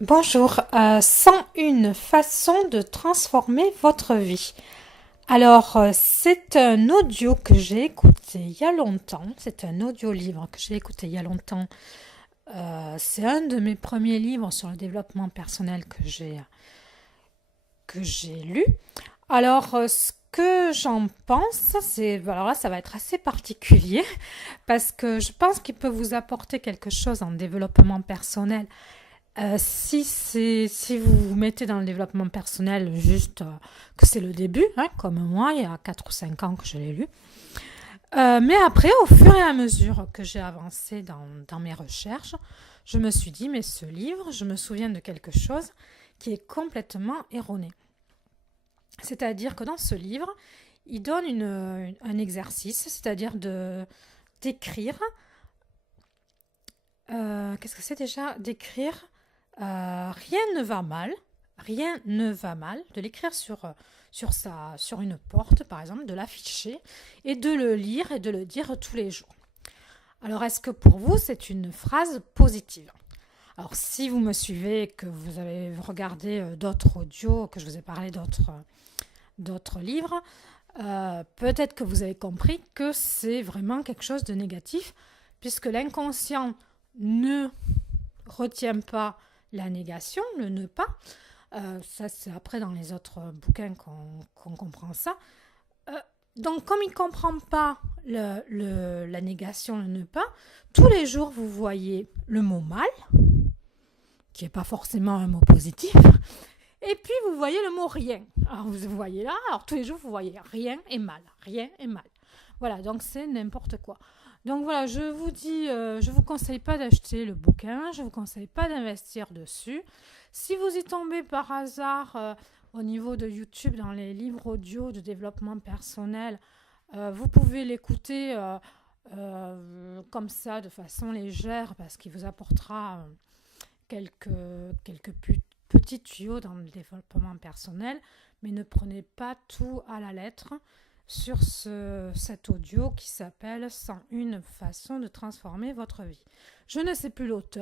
Bonjour, 101 façons de transformer votre vie. Alors, c'est un audio que j'ai écouté il y a longtemps. C'est un audio-livre que j'ai écouté il y a longtemps. C'est un de mes premiers livres sur le développement personnel que j'ai lu. Alors, ce que j'en pense, alors là, ça va être assez particulier parce que je pense qu'il peut vous apporter quelque chose en développement personnel. Si vous vous mettez dans le développement personnel juste que c'est le début, hein, comme moi, il y a 4 ou 5 ans que je l'ai lu. Mais après, au fur et à mesure que j'ai avancé dans mes recherches, je me suis dit, mais ce livre, je me souviens de quelque chose qui est complètement erroné. C'est-à-dire que dans ce livre, il donne un exercice, c'est-à-dire d'écrire. Qu'est-ce que c'est déjà? D'écrire rien ne va mal, rien ne va mal, de l'écrire sur une porte, par exemple, de l'afficher et de le lire et de le dire tous les jours. Alors, est-ce que pour vous, c'est une phrase positive? Alors, si vous me suivez, que vous avez regardé d'autres audios, que je vous ai parlé d'autres livres, peut-être que vous avez compris que c'est vraiment quelque chose de négatif, puisque l'inconscient ne retient pas la négation, le ne pas. Ça, c'est après dans les autres bouquins qu'on comprend ça. Euh, donc, comme il ne comprend pas la négation, le ne pas, tous les jours, vous voyez le mot mal, qui n'est pas forcément un mot positif, et puis vous voyez le mot rien. Alors, vous voyez là, alors tous les jours, vous voyez rien et mal, rien et mal. Voilà, donc c'est n'importe quoi. Donc voilà, je vous dis, je vous conseille pas d'acheter le bouquin, je vous conseille pas d'investir dessus. Si vous y tombez par hasard au niveau de YouTube dans les livres audio de développement personnel, vous pouvez l'écouter comme ça, de façon légère, parce qu'il vous apportera quelques, quelques petits tuyaux dans le développement personnel, mais ne prenez pas tout à la lettre sur cet audio qui s'appelle 101 façons de transformer votre vie. Je ne sais plus l'auteur.